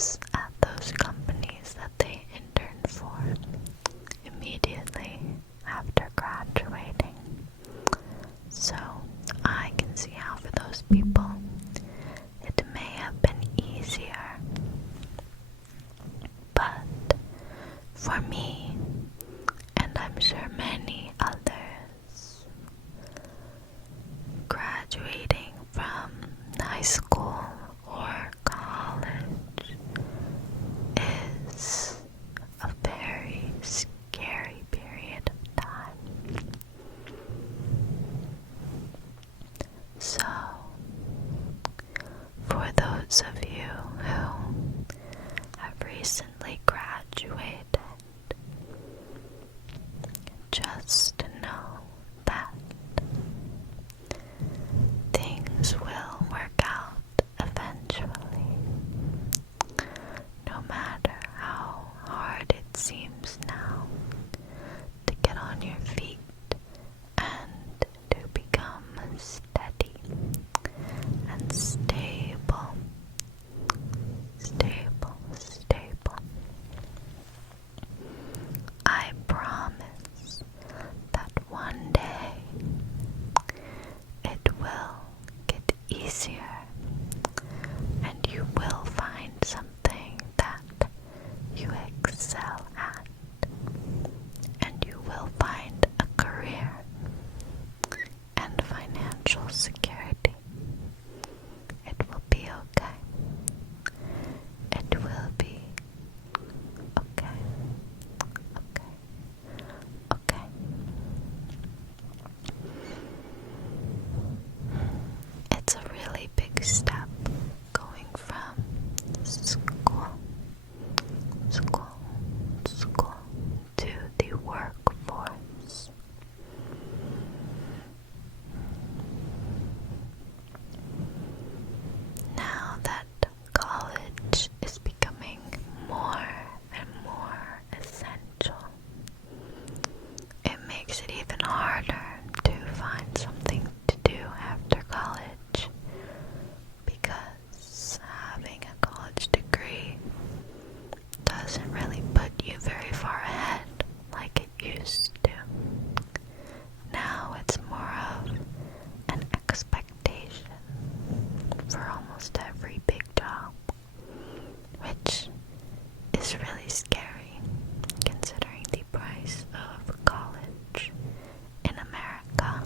jobs at those companies that they intern for immediately after graduating. So I can see how for those people it may have been easier. But for me, and I'm sure many others, graduating from high school or college is a very scary period of time. So, for those of you who have recently graduated, just know that things will work out eventually. No matter how hard it seems now to get on your feet and to become steady and stable. I promise that one day it will get easier and you will find something that you excel at, and you will find a career and financial security. It will be okay. It will be okay. Okay. It's a really big step going from school to the workforce. Now that college is becoming more and more essential, it makes it even harder to find something to do after college, because having a college degree doesn't really put you very far ahead like it used to. Now it's more of an expectation for almost every big job, which is really scary considering the price of college in America.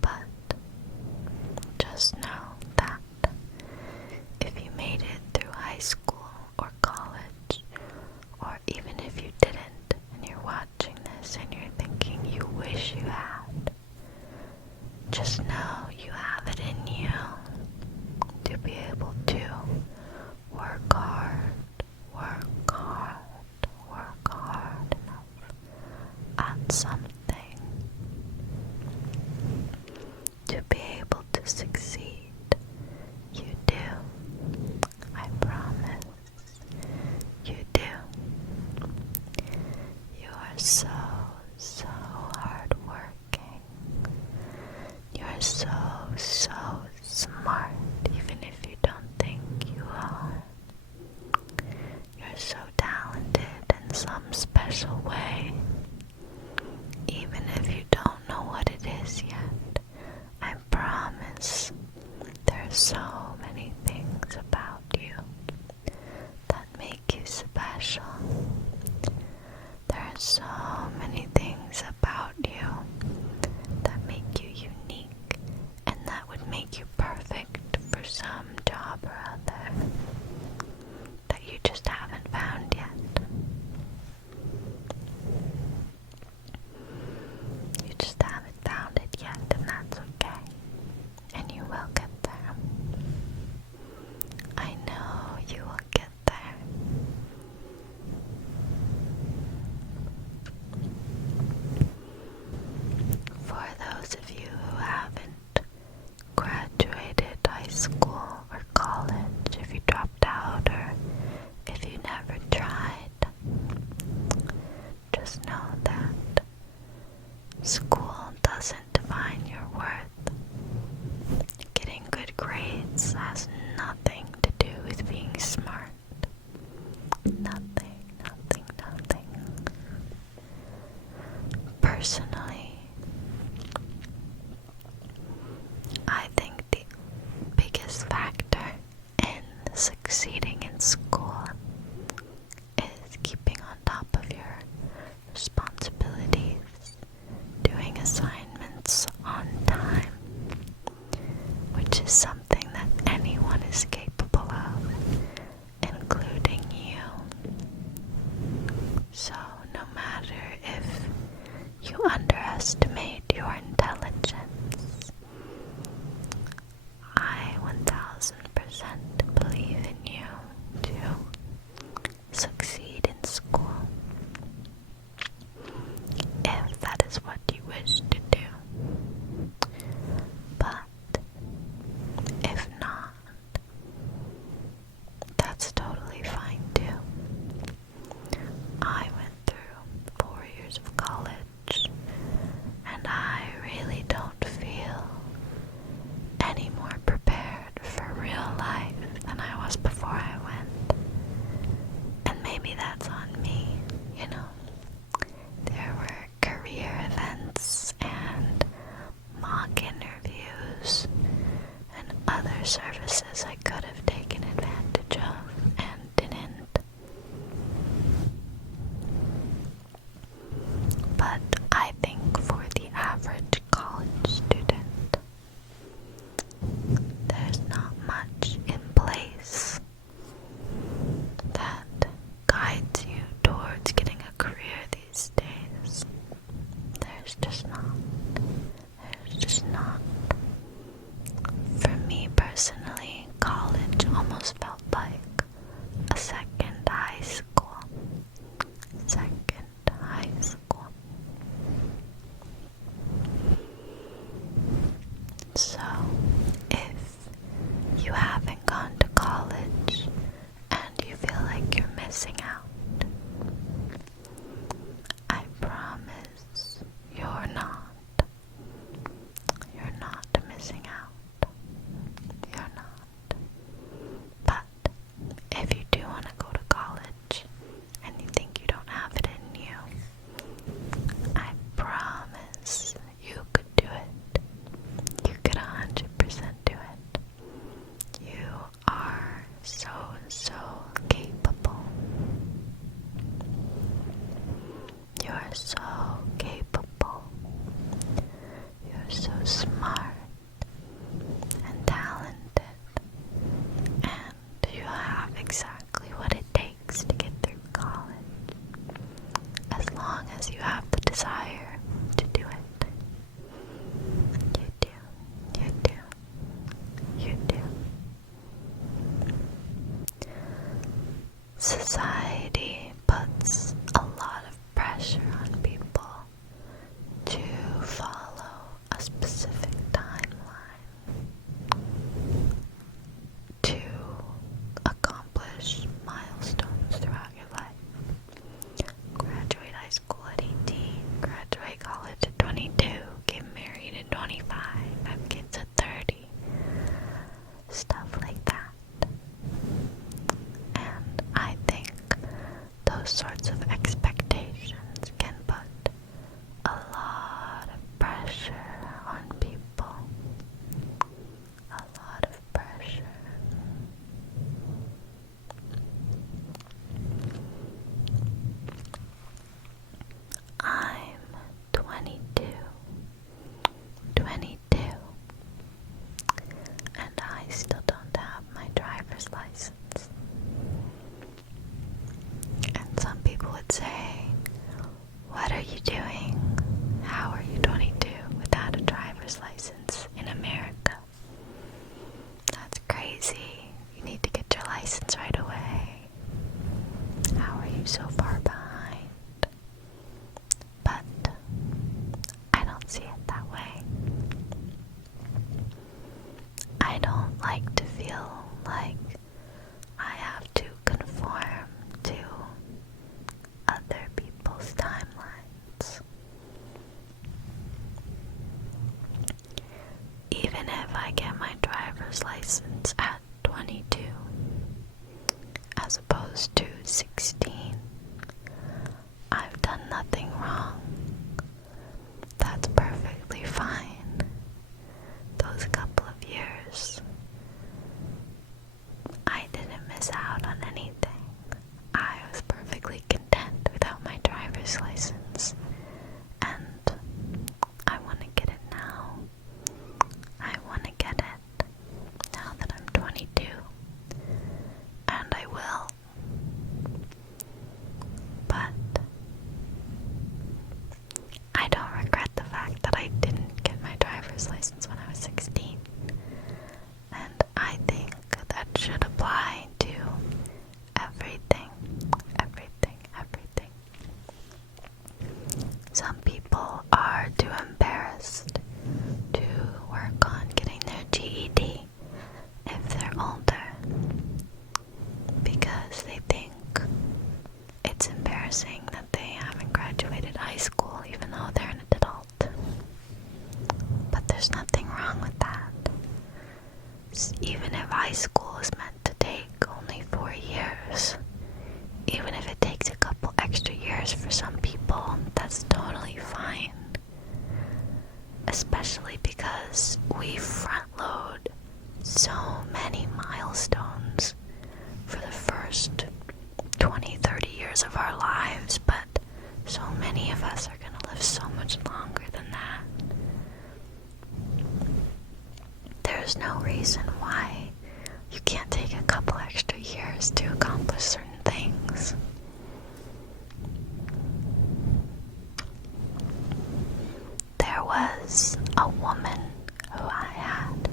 But just know that if you made it through high school or college, or even if you didn't and you're watching this and you're thinking you wish you had, just know you have it in you to be able to work hard enough at something to be able to succeed. You do. I promise. You do. You are so hardworking. You are so smart, even if you don't think you are. You're so talented in some special way, even if you don't know what it is yet. I promise there are so many things about you that make you special. There are so many things about you that make you unique and that would make you perfect for some job or other that you just haven't found yet. You just haven't found it yet, and that's okay. And you will get there. I know you will get there. For those of you who haven't graduated high school or college, if you dropped out or if you never which is something that anyone is capable of, including you. So, no matter if you underestimate your intelligence, I 1000% believe in you to succeed in school, if that is what you wish to do. But if not, that's totally fine too. I went through 4 years of college, and I really don't feel any more prepared for real life than I was before I went. And maybe that's on me, you know. There were career events and mock interviews and other services I could have taken advantage of and didn't. But I think for the average college student, there's not much in place that guides you towards getting a career these days. There's just not. There's just not. For me personally, college almost felt like a second high school. Second high school. So, if you haven't gone to college and you feel like you're missing out, I promise you're not. You're not missing out. You're not. But if you do want to go to college and you think you don't have it in you, I promise you could do it. You could 100% do it. You are so capable. You are so capable. You're so smart and talented, and you have exactly what it takes to get through college, as long as you have the desire to do it. You do. You do. You do. Society puts a lot of pressure on people to follow a specific timeline, to accomplish milestones throughout your life. Graduate high school at 18, graduate college at 22, get married at 25, have kids at 30, stuff like that. And I think those sorts of expectations can put a lot of pressure on people. A lot of pressure. I'm 22, and I still don't have my driver's license. And some people would say, what are you doing? How are you 22 without a driver's license in America? That's crazy. You need to get your license right away. How are you so far behind? But I don't see it that way. I don't like to feel like I have to conform to other people's timelines. Even if I get my driver's license at 22 as opposed to 16, I've done nothing wrong. That's perfectly fine. Those couple of years, I didn't miss out on anything. I was perfectly content without my driver's license, and I want to get it now. I want to get it. high school is meant to take only 4 years. Even if it takes a couple extra years for some people, that's totally fine. Especially because we front load so many milestones for the first 20, 30 years of our lives, but so many of us are going to live so much longer than that. There's no reason why you can't take a couple extra years to accomplish certain things. There was a woman who I had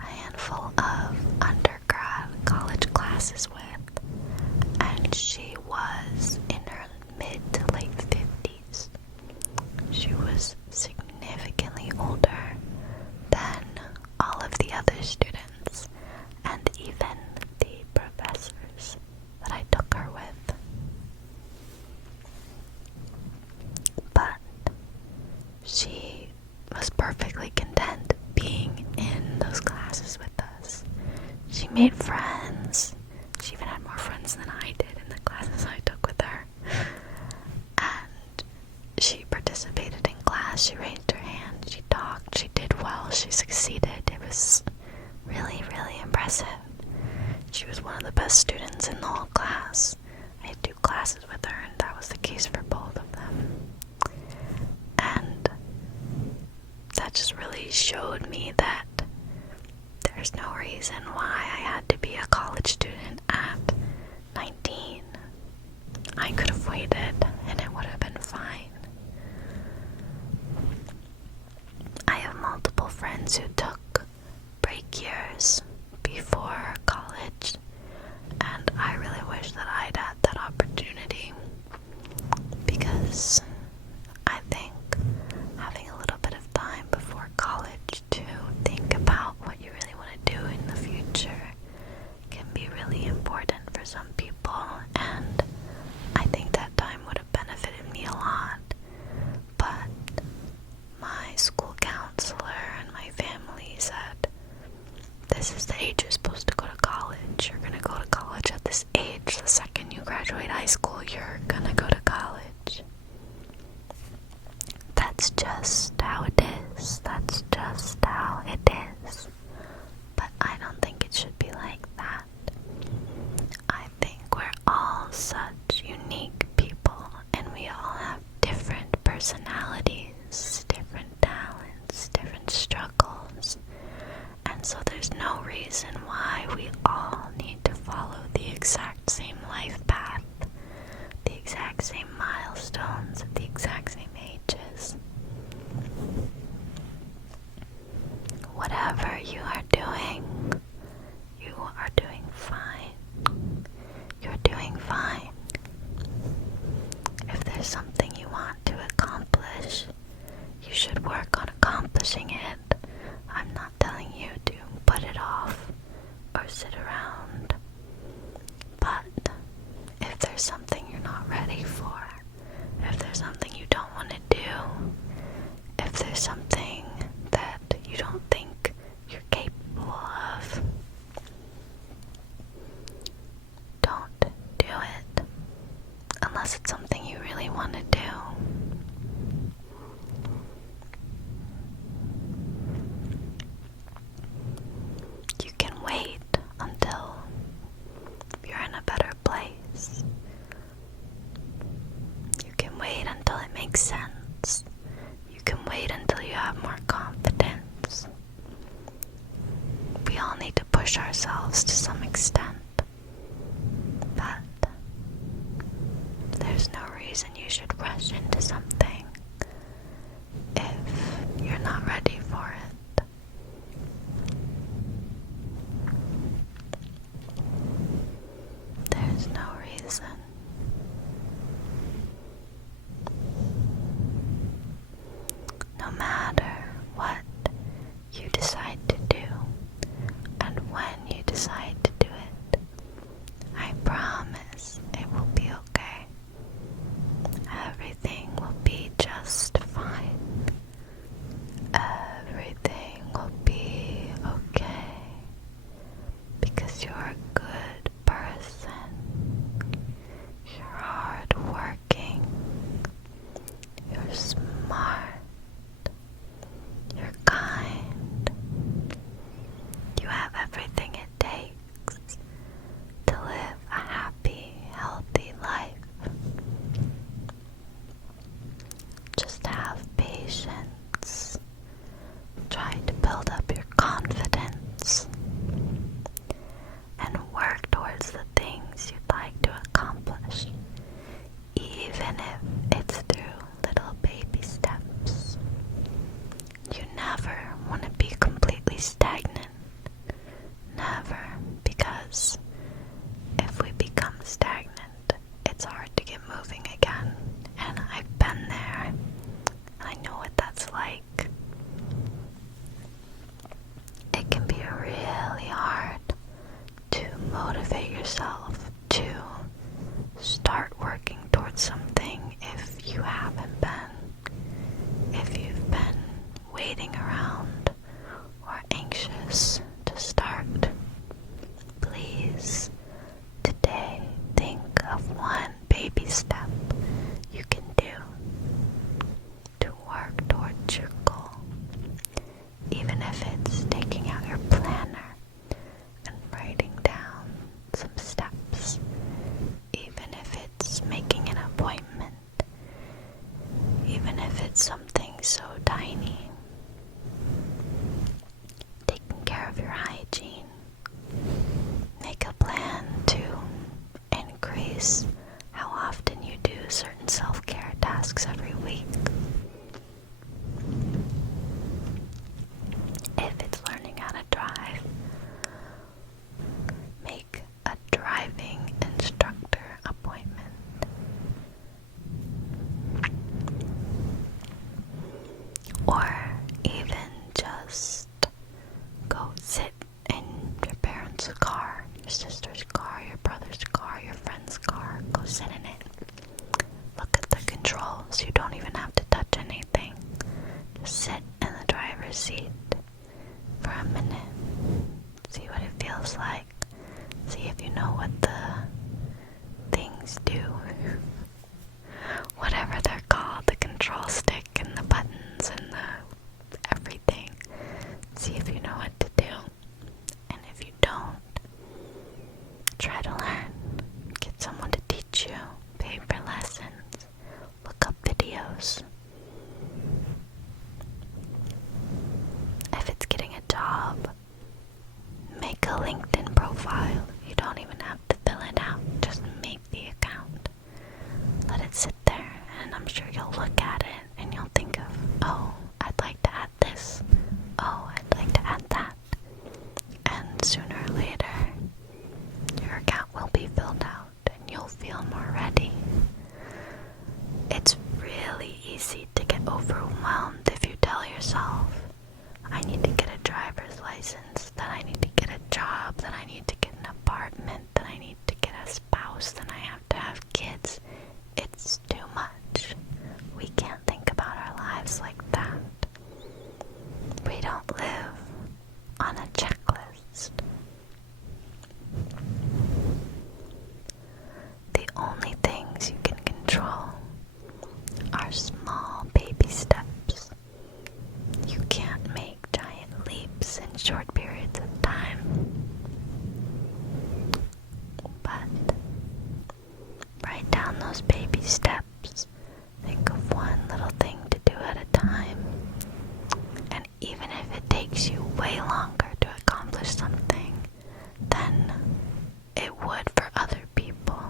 a handful of undergrad college classes with, and she was in her mid to late 50s. She was significantly older than all of the other students, and even the professors that I took her with. But she was perfectly content being in those classes with us. She made friends. She even had more friends than I did in the classes I took with her. And she participated in class. She raised her hand. She talked. She did well. She succeeded. It was really, really impressive. She was one of the best students in the whole class. I had 2 classes with her, and that was the case for both of them. And that just really showed me that there's no reason why I had to be a college student at 19. I could have waited, and it would have been fine. I have multiple friends who took break years before college, and I really wish that I'd had that opportunity, because I think having a little bit of time before college to think about what you really want to do in the future can be really important for some people, and I think that time would have benefited me a lot. But my school counselor and my family said, this is the age you're supposed to go to college. You're gonna go to college at this age. The second you graduate high school, you're gonna go to college. That's just how it is. That's just how it is. But I don't think it should be like that. I think we're all such unique people, and we all have different personalities, different talents, different struggles. And so there's no reason why we all need to follow the exact same life path, the exact same milestones at the exact same ages. Whatever you are doing fine. You're doing fine. If there's something you want to accomplish, you should work on accomplishing it. I'm not telling you to put it off or sit around. But if there's something you're not ready for, if there's something you don't want to do, if there's something that you don't think you're capable of, don't do it unless it's something you really want to do. You can wait until you're in a better place. You can wait until it makes sense. You can wait until you have more confidence. We all need to push ourselves to some extent. But there's no reason you should rush into something if you're not ready for it. There's no reason. No matter what you decide to do and when you decide to do it, yourself to start working towards something if you haven't been. If you've been waiting around or anxious to start, please today think of one baby step you can do to work towards your goal. Even if it's taking out your planner and writing down some steps, even if it's making an appointment, even if it's something so tiny, taking care of your hygiene. Make a plan to increase how often you do certain self-care tasks every week. If it's learning how to drive, make a driving instructor appointment. Or even just go sit in your parents' car, your sister's car, your brother's car, your friend's car. Go sit in it. Look at the controls. You don't even have to touch anything. Just sit in the driver's seat for a minute. See what it feels like. See if you know what the things do. Whatever they're called, the control stick and the buttons and the everything. See if you know what to do. And if you don't, try to learn. Get someone to teach you. Pay for lessons. Look up videos. If it's getting a job, make a LinkedIn profile. You don't even have to fill it out. Just make the account. Let it sit there, and I'm sure you'll look at it and you'll think of, oh, I'd like to add this. Oh, I'd like to add that. And sooner or later, your account will be filled out and you'll feel more ready. It's really easy to get overwhelmed if you tell yourself, I need to get a driver's license, then I need to get a job, then I need to get an apartment, then I need to get a spouse, then I have to have kids. It's too much. We can't think about our lives like that. We don't live on a checklist. The only things you can control are small baby steps. You can't make giant leaps in short periods of time. But write down those baby steps. Think of one little thing to do at a time. And even if it takes you way longer to accomplish something than it would for other people,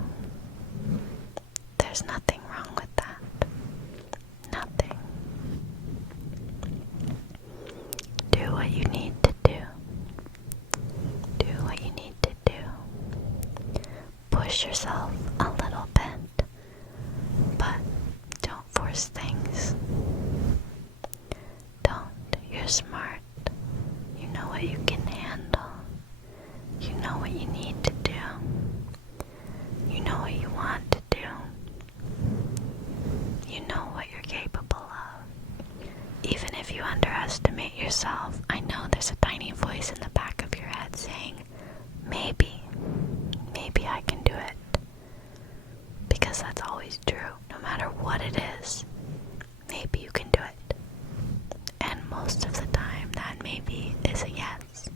there's nothing wrong with that. Nothing. Do what you need to do. Do what you need to do. Push yourself a little bit, but don't force things. Don't. You're smart. You know what you can handle. You know what you need to do. You know what you want to do. You know what you're capable of. Even if you underestimate yourself, I know there's a tiny voice in the back of your head saying, maybe I can do it. Because that's always true. No matter what it is, maybe you can do it. And most of the time, that maybe is a yes.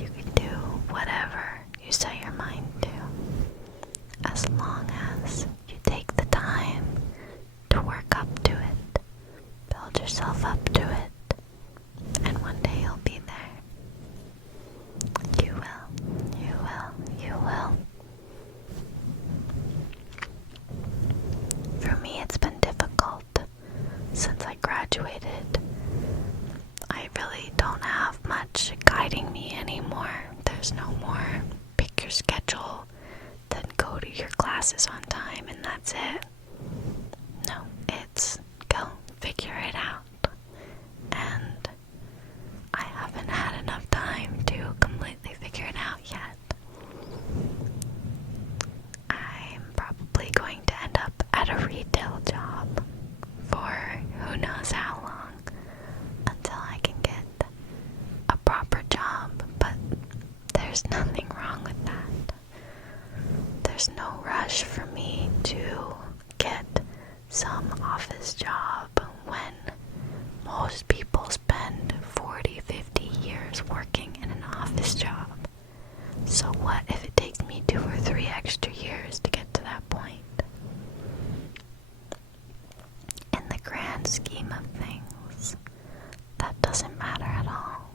You can do whatever you set your mind to, as long as you take the time to work up to it, build yourself up to it, and one day you'll be there. You will, you will, you will. For me, it's been difficult since I graduated. I really don't have much guiding me anymore. There's no more pick your schedule, then go to your classes on time, and that's it. No, it's go figure it out. And I haven't had enough time as working in an office job. So what if it takes me 2 or 3 extra years to get to that point? In the grand scheme of things, that doesn't matter at all.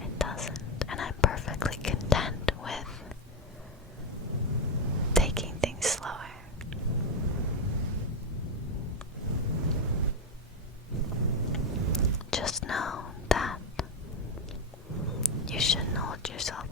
It doesn't, and I'm perfectly content with taking things slower. Just know that you shouldn't hold yourself